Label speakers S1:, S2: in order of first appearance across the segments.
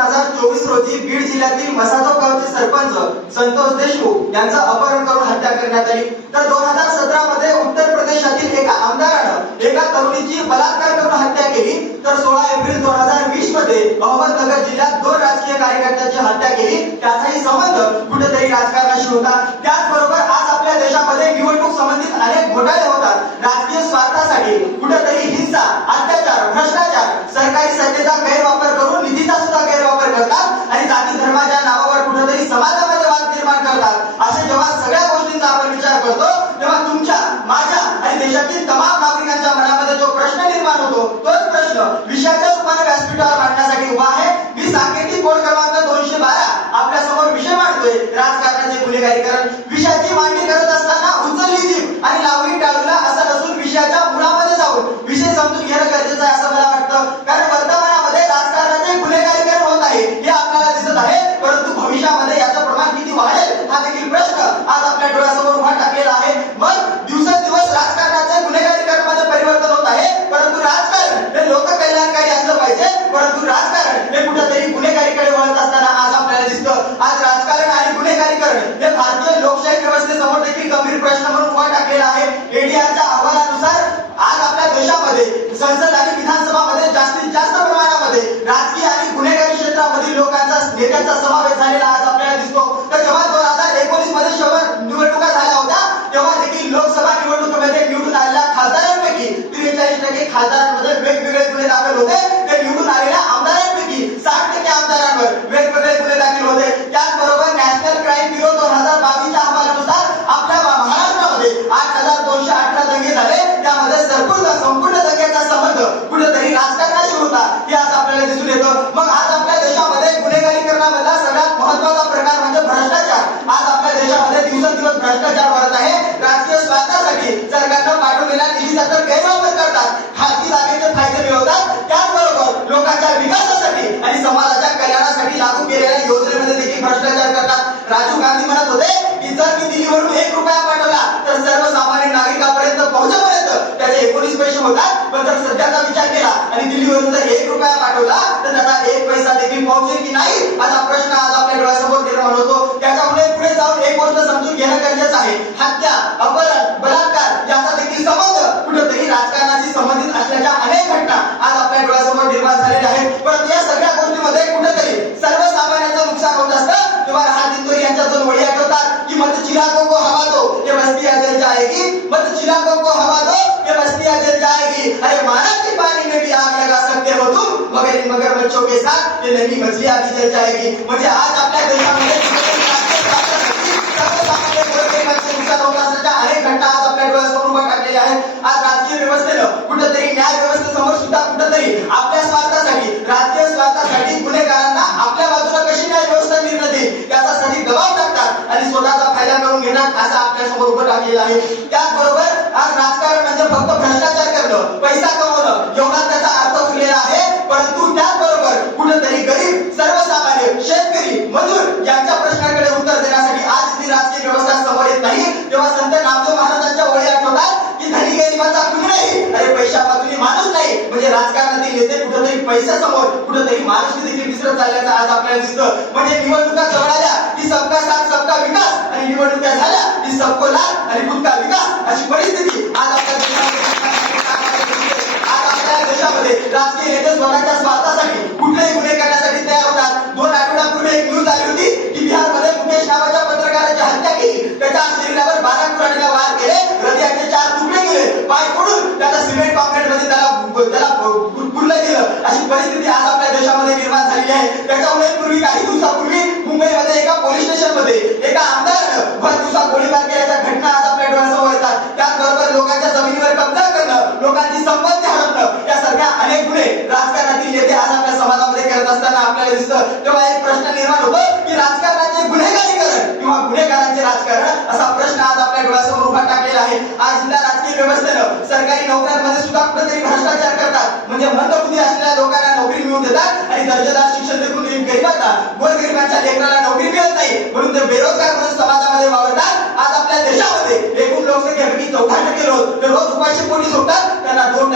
S1: हजार चोवीस रोजी बीड जिल्ह्यातील मसाजो गावचे सरपंच संतोष देशमुख यांचं अपहरण करून हत्या करण्यात आली. तर दोन हजार सतरा मध्ये उत्तर प्रदेशातील एका आमदारानं एका तरुणीची बलात्कार करून हत्या केली. तर सोळा एप्रिल दोन हजार वीसमध्ये अहमदनगर जिल्ह्यात दोन राजकीय कार्यकर्त्यांची हत्या केली. त्याचाही संबंध कुठेतरी राजकारणाशी होता. त्याचबरोबर आज आपल्या देशामध्ये निवडणूक संबंधित अनेक घोटाळे होतात. राजकीय स्वार्थासाठी कुठेतरी देशातील तमाम नागरिकांच्या मनामध्ये जो प्रश्न निर्माण होतो तोच प्रश्न नेत्यांचा समावेश झालेला आज आपल्याला दिसतो. तर जेव्हा दोन हजार एकोणीसमध्ये शेवट निवडणुका झाल्या होत्या तेव्हा देखील लोकसभा निवडणुकीमध्ये निवडून आलेल्या खासदारांपैकी त्रेचाळीस टक्के खासदारांमध्ये वेगवेगळे गुन्हे दाखल होते. निधीचा तर गैरवापर करतात. खासगी जागेचे फायदे मिळवतात. त्याचबरोबर लोकांच्या विकासासाठी आणि समाजाच्या कल्याणासाठी लागू केलेल्या योजनेमध्ये देखील भ्रष्टाचार करतात. राजीव गांधी म्हणत होते की जर मी दिल्लीवरून एक रुपया पाठवला तर सर्वसामान्य नागरिकापर्यंत पोहोचेपर्यंत त्याचे एकोणीस पैसे होतात. पण जर सध्याचा विचार केला आणि दिल्लीवरून जर एक रुपया पाठवला तर त्याचा एक पैसा देखील पोहोचेल की नाही? असा प्रश्न आज आपल्या डोळ्यासमोर निर्माण होतो. त्याच्यामुळे पुढे जाऊन एक गोष्ट समजून घेणं गरजेचं आहे. हत्या अपहरण मत चिरागों को हवा दो ये बस्तियां जल जाएगी। अरे मानव के पानी में भी आग लगा सकते हो तुम मगर इन मगर बच्चों के साथ ये नदी मछलियां भी जल जाएगी। मुझे आज आपल्या देशामध्ये कुठेतरी राजकीय स्वार्थासाठी सर्वसामान्य गोरगरिबांचे नुकसान होत असल्याच्या अनेक घटना आज आपल्या डोळ्यासमोर उभ्या टाकलेल्या आहेत आज राजकीय व्यवस्थेनं कुठेतरी न्याय व्यवस्थेसमोर सुद्धा कुठेतरी समोर आहे. त्याचबरोबर आज राजकारण म्हणजे फक्त भ्रष्टाचार करणं पैसा कमवणं एवढा त्याचा अर्थ उरलेला आहे. परंतु त्याचबरोबर कुठेतरी गरीब सर्वसामान्य शेतकरी मजूर यांच्या प्रश्नाकडे उत्तर देण्यासाठी आज ती राजकीय व्यवस्था समोर येत नाही. तेव्हा संत नामदेव महाराजांच्या ओळी आठवतात की धनी गरिबाचा कुणी नाही? अरे पैशा बाजूने माणूस नाही. म्हणजे राजकारणातील नेते कुठेतरी पैसा समोर कुठेतरी माणूस देखील विसरत चालल्याचं आज आपल्याला दिसतं. म्हणजे निवडणुका जवळ आल्या की सबका साथ सबका विकास. आणि निवडणुका झाल्या की सबको लाभ. आणि खुद का? विकास अशी परिस्थिती आज आपल्या देशामध्ये आज आपल्या देशामध्ये? राजकीय नेते स्वतःच्या स्वार्थासाठी कुठलेही गुन्हे करण्यासाठी तयार होतात. दोन आठवड्यापूर्वी एक न्यूज आली होती की बिहारमध्ये मुकेश नावाच्या पत्रकाराची हत्या केली. त्याच्या शरीरावर बारा कुराडीला वार केले हृदयाचे चार तुकडे गेले पाय पडून त्याला सिमेंट कॉन्क्रीटमध्ये त्याला त्याला पुरलं गेलं. अशी परिस्थिती आज आपल्या देशामध्ये निर्माण झालेली आहे. त्याच्यामुळे पूर्वी काही दिवसापूर्वी मुंबईमध्ये एका पोलीस स्टेशनमध्ये एका आमदार भर दिवसात गोळीबार केल्याच्या अनेक राजकारणातील नेते आज आपल्या समाजामध्ये करत असताना आपल्याला दिसतं तेव्हा एक प्रश्न निर्माण होतो की राजकारणाचे गुन्हेगारीकरण किंवा गुन्हेगारांचे राजकारण असा प्रश्न आज आपल्या डोळ्यासमोर उभा टाकलेला आहे. आज इथल्या राजकीय व्यवस्थेनं सरकारी नोकऱ्यांमध्ये सुद्धा कुठेतरी भ्रष्टाचार करतात. म्हणजे मंदबुद्धी असलेल्या लोकांना नोकरी मिळवून देतात आणि दर्जेदार शिक्षण देखून गरिबांना गोरगरिबांच्या लेकराला नोकरी मिळत नाही म्हणून ते बेरोजगार म्हणून समाजामध्ये वावरतात. आज आपल्या देशामध्ये एकूण लोकसंख्येपैकी चौदा टक्के लोक. रोज उपाशी पोटी झोपतात त्यांना दोन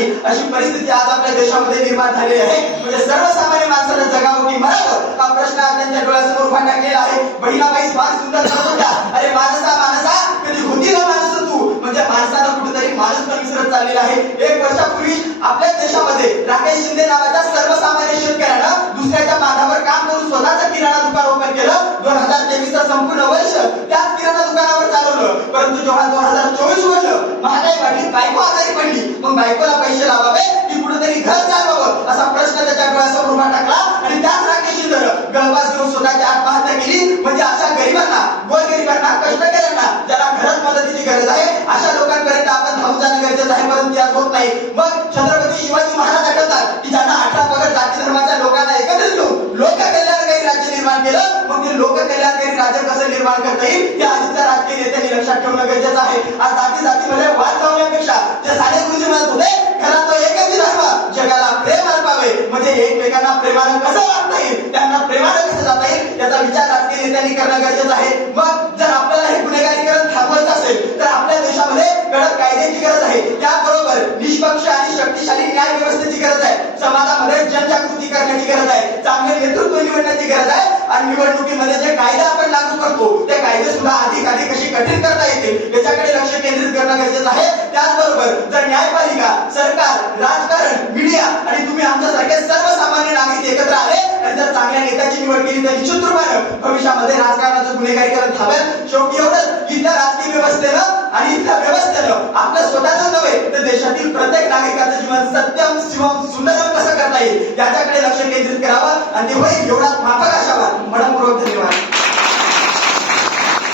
S1: झाली अशी परिस्थिती आज आपल्या देशामध्ये निर्माण झाली आहे. म्हणजे सर्वसामान्य माणसाला जगावं की मरावं? हा प्रश्न आज त्यांच्या डोळ्यासमोर उभा टाकलेला आहे? बहिणाबाई फार सुंदर होत्या. अरे माणसा माणसा कधी होती ना माणस तू? म्हणजे माणसाला कुठेतरी माणूस पण विसरत चाललेला आहे. एक वर्षापूर्वी आपल्याच देशामध्ये राकेश शिंदे नावाच्या सर्वसामान्य शेतकऱ्यानं दुसऱ्याच्या माथावर काम करून स्वतःचं किराणा दुकान ओपन केलं. दोन हजार तेवीस चा संपूर्ण वर्ष त्याच किराणा दुकानावर चालवलं. परंतु जेव्हा दोन हजार चोवीस वर्ष महागाई वाढली बायको आजारी पडली मग बायकोला पैसे लावावे की कुठेतरी घर चालवावं. असा प्रश्न त्याच्या डोळ्यासमोर उभा टाकला आणि त्याच राकेशी शिंदेनं गळवास घेऊन स्वतःची आत्महत्या केली म्हणजे अशा गरिबांना गोरगरिबांना कष्टकऱ्यांना ज्याला घरात मदतीची गरज आहे अशा लोकांपर्यंत आपण धावून जाणं गरजेचं आहे परंतु यात होत नाही. मग छत्रपती शिवाजी महाराज राज्य निर्माण केलं? मग ते लोक कल्याणकारी राज्य कसं निर्माण करता येईल? ते आधीच्या राजकीय नेत्यांनी लक्षात ठेवणं गरजेचं आहे. आज जाती जातीमध्ये वाद लावण्यापेक्षा जे साने गुरुजी म्हणत होते खरा तो एकच धर्म जगाला प्रेम अर्पावे म्हणजे एकमेकांना प्रेमानं कसं वागता येईल? त्यांना प्रेमानं कसं जाता येईल? याचा विचार राजकीय नेत्यांनी करणं गरजेचं आहे. मग सरकार राजकारण मीडिया आणि तुम्ही आमच्यासारखे सर्वसामान्य नागरिक एकत्र आले आणि जर चांगल्या नेत्याची निवड केली तर निश्चित रूपानं भविष्यामध्ये राजकारणाचं गुन्हेगारीकरण थांबेल. शेवटी एवढंच. इथल्या राजकीय व्यवस्थेनं आणि इथल्या व्यवस्थेनं आपलं स्वतःच नव्हे तर देशातील प्रत्येक नागरिकाचं जीवन सत्यम शिवम सुंदरम कसं करता येईल याच्याकडे लक्ष केंद्रित करावं. आणि ते होईल एवढाच माफक असावा म्हणून